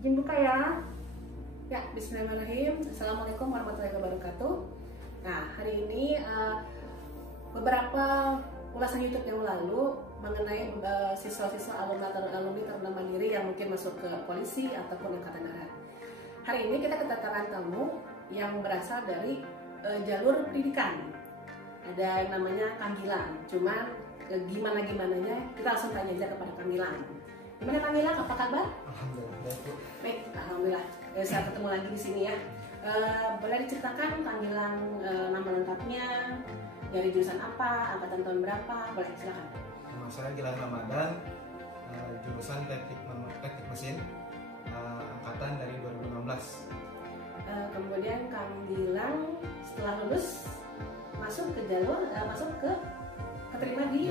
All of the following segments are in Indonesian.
Izin buka ya. Ya, bismillahirrahmanirrahim. Assalamualaikum warahmatullahi wabarakatuh. Nah, hari ini beberapa ulasan YouTube yang lalu mengenai siswa-siswa alumni Taruna Mandiri yang mungkin masuk ke polisi ataupun angkatan darat. Hari ini kita kedatangan tamu yang berasal dari jalur pendidikan. Ada yang namanya Kang Gilang. Cuman gimana-gimananya kita langsung tanya aja kepada Kang Gilang. Gimana Kang Gilang, apa kabar? Alhamdulillah, baik Bu. Baik, alhamdulillah. Saya ketemu lagi di sini ya. Boleh diceritakan Kang Gilang nama lengkapnya, dari jurusan apa, angkatan tahun berapa? Boleh, silakan. Nama saya Gilang Ramadan, jurusan teknik mesin, angkatan dari 2016. Kemudian Kang Gilang setelah lulus masuk ke jalur, keterima di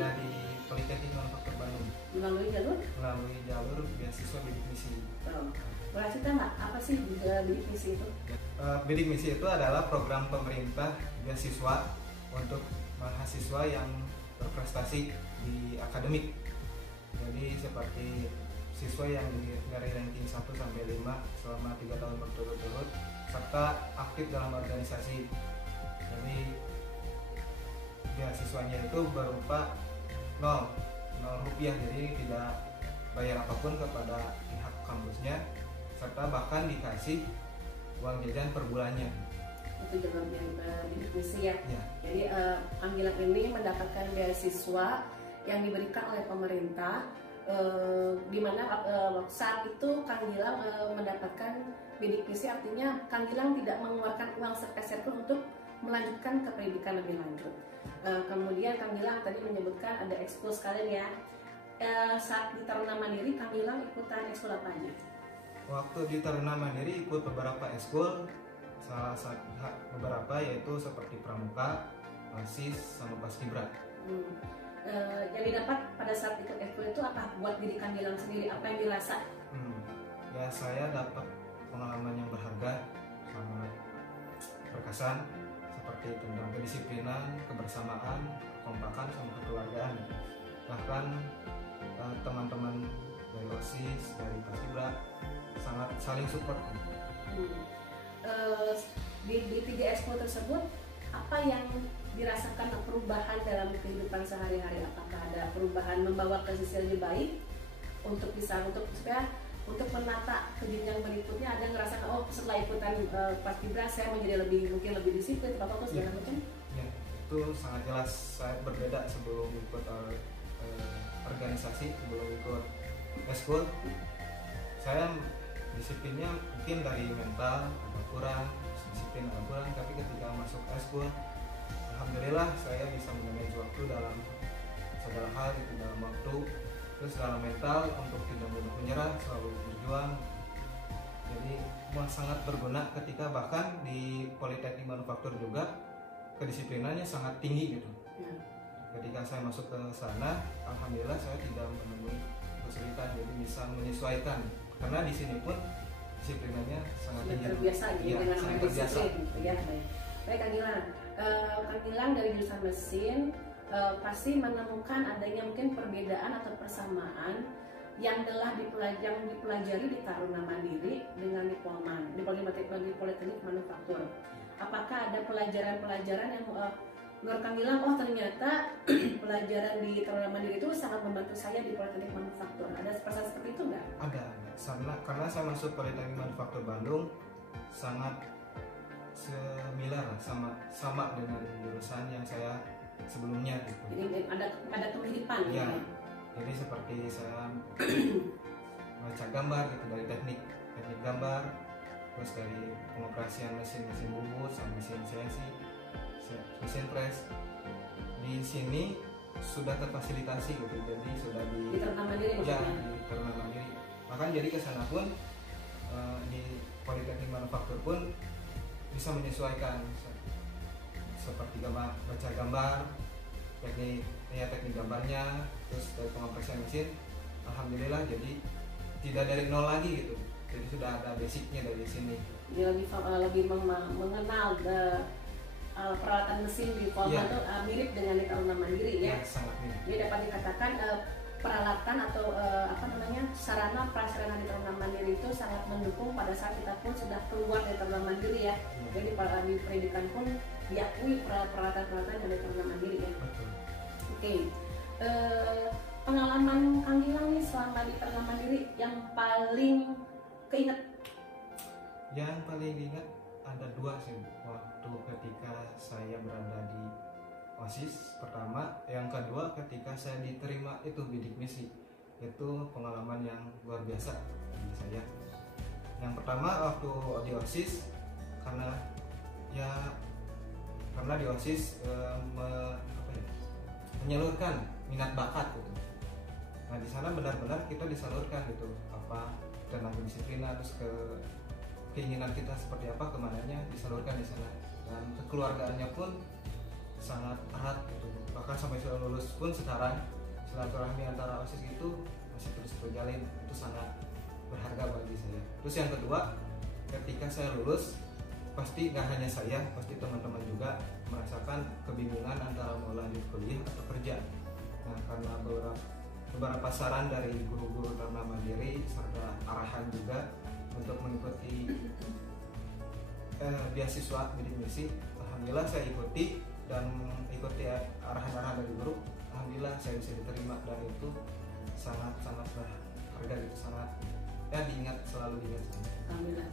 Politeknik Manufaktur Bandung. melalui jalur. Melalui jalur beasiswa bidik misi. Boleh cerita nggak apa sih bidik misi itu? Bidik misi itu adalah program pemerintah beasiswa untuk mahasiswa yang berprestasi di akademik. Jadi seperti siswa yang dari ranking 1 sampai 5 selama 3 tahun berturut-turut serta aktif dalam organisasi. Jadi beasiswanya itu berupa 0 rupiah, jadi tidak bayar apapun kepada pihak kampusnya serta bahkan dikasih uang jajan per bulannya. Itu jalur bidik misi ya. Jadi Kang Gilang ini mendapatkan beasiswa yang diberikan oleh pemerintah, di mana saat itu Kang Gilang mendapatkan bidik misi, artinya Kang Gilang tidak mengeluarkan uang sepeser pun untuk melanjutkan ke pendidikan lebih lanjut. Kemudian Kang Gilang tadi menyebutkan ada ekskul sekalian ya. Saat di Taruna Mandiri Kang Gilang ikutan ekskul apa aja? Waktu di Taruna Mandiri ikut beberapa ekskul, salah satu beberapa yaitu seperti pramuka, OSIS, sama paskibra. Yang didapat pada saat ikut ekskul itu apa buat diri Kang Gilang sendiri? Apa yang dirasa? Ya saya dapat pengalaman yang berharga, sangat berkesan, seperti tentang kedisiplinan, kebersamaan, kekompakan, sama kekeluargaan. Bahkan teman-teman dari OSIS, dari paskibra sangat saling support. Di 3 ekskul tersebut apa yang dirasakan perubahan dalam kehidupan sehari-hari? Apakah ada perubahan membawa ke sisi lebih baik untuk untuk menata ke jenjang berikutnya? Ada ngerasa oh setelah ikutan paskibra saya menjadi mungkin lebih disiplin atau apa segala macam? Ya, itu sangat jelas. Saya berbeda sebelum ikut organisasi, sebelum ikut eskul. Saya disiplinnya mungkin dari mental agak kurang, disiplin agak kurang, tapi ketika masuk eskul, alhamdulillah saya bisa memanage waktu dalam segala hal, itu dalam waktu. Terus dalam mental untuk tidak mudah menyerah, selalu berjuang. Jadi sangat berguna ketika bahkan di Politeknik Manufaktur juga kedisiplinannya sangat tinggi gitu. Ketika saya masuk ke sana, alhamdulillah saya tidak menemui kesulitan, jadi bisa menyesuaikan. Karena di sini pun disiplinannya sangat tinggi. Terbiasa gitu dengan sangat terbiasa. Gitu ya. Baik Kang Gilang. Kang Gilang dari jurusan mesin pasti menemukan adanya mungkin perbedaan atau persamaan yang telah dipelajari di Taruna Mandiri dengan di Polman, di Politeknik Manufaktur. Apakah ada pelajaran-pelajaran yang menurut Kang Gilang, oh ternyata pelajaran di Taruna Mandiri itu sangat membantu saya di Politeknik Manufaktur? Ada perasaan seperti itu nggak? Ada. Karena saya masuk Politeknik Manufaktur Bandung sangat similar, sama dengan jurusan yang saya sebelumnya gitu. Jadi ada kemiripan ya. Jadi seperti saya baca gambar gitu, dari teknik gambar, terus dari pengoperasian mesin bubut sama mesin CNC, mesin press. Di sini sudah terfasilitasi gitu, jadi sudah di Taruna Mandiri maksudnya? Di Taruna Mandiri. Bahkan jadi kesana pun di Politeknik Manufaktur pun bisa menyesuaikan seperti baca gambar, teknik gambarnya, terus dari pengoperasian mesin, alhamdulillah jadi tidak dari nol lagi gitu. Jadi sudah ada basicnya dari sini. Dia lebih mengenal peralatan mesin di Polman itu mirip dengan di Taruna Mandiri ya. Sangat mirip. Jadi dapat dikatakan peralatan atau sarana prasarana di Taruna Mandiri itu sangat mendukung pada saat kita pun sudah keluar dari Taruna Mandiri ya. Jadi pada di pendidikan pun diakui peralatan-peralatan dari Taruna Mandiri ya. Oke. Pengalaman Kang Gilang nih selama di Taruna Mandiri yang paling keinget? Yang paling diingat ada dua sih, waktu ketika saya berada di OSIS pertama, yang kedua ketika saya diterima itu bidik misi. Itu pengalaman yang luar biasa bagi saya. Yang pertama waktu di OSIS, karena di OSIS menyalurkan minat bakat gitu. Nah di sana benar-benar kita disalurkan gitu, apa tenaga disiplin, terus keinginan kita seperti apa, kemananya disalurkan di sana. Dan kekeluargaannya pun sangat erat gitu. Bahkan sampai sudah lulus pun sekarang silaturahmi antara OSIS itu masih terus terjalin. Itu sangat berharga bagi saya. Terus yang kedua, ketika saya lulus, pasti gak hanya saya, pasti teman-teman juga merasakan kebingungan antara mau lanjut kuliah atau kerja. Nah karena beberapa saran dari guru-guru Taruna Mandiri serta arahan juga untuk mengikuti beasiswa bidik misi, alhamdulillah saya ikuti dan ikuti arahan-arahan dari guru. Alhamdulillah saya bisa diterima dan itu sangat berharga gitu, sangat diingat, selalu diingat. Alhamdulillah.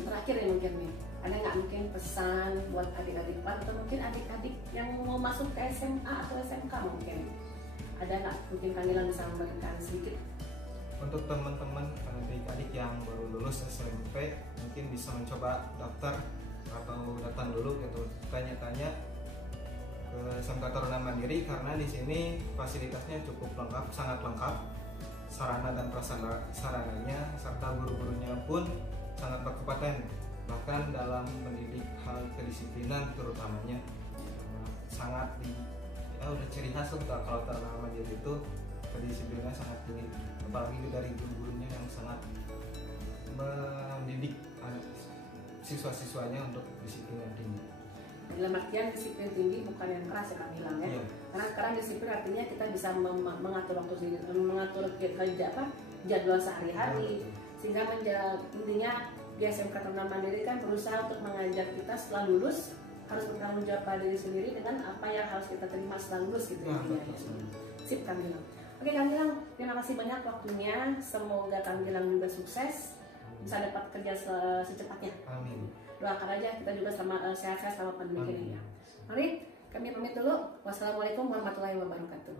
Terakhir ya mungkin nih, ada nggak mungkin pesan buat adik-adik atau mungkin adik-adik yang mau masuk ke SMA atau SMK mungkin? Ada nggak mungkin Kang Gilang bisa memberikan sedikit? Untuk teman-teman adik-adik yang baru lulus SMP, mungkin bisa mencoba daftar atau datang dulu gitu, tanya-tanya ke SMK Taruna Mandiri, karena di sini fasilitasnya cukup lengkap, sangat lengkap, sarana dan prasarananya serta guru-gurunya pun sangat berkompeten, bahkan dalam mendidik hal kedisiplinan terutamanya sangat udah ciri khas kalau Taruna Mandiri itu kedisiplinan sangat tinggi, apalagi dari guru-gurunya yang sangat mendidik siswa-siswanya untuk disiplin yang tinggi. Dalam artian disiplin tinggi bukan yang keras ya Kang Gilang ya. Karena sekarang disiplin artinya kita bisa mengatur waktu sendiri, mengatur jadwal sehari-hari, sehingga intinya di SMK Taruna Mandiri kan berusaha untuk mengajar kita setelah lulus harus bertanggung jawab pada diri sendiri dengan apa yang harus kita terima setelah lulus gitu ya. Sip Kang Gilang. Oke Kang Gilang, terima kasih banyak waktunya. Semoga Kang Gilang juga sukses, bisa dapat kerja secepatnya. Amin. Doakan aja kita juga sama sehat-sehat sama pandemi ini ya. Mari kami pamit dulu. Wassalamualaikum warahmatullahi wabarakatuh.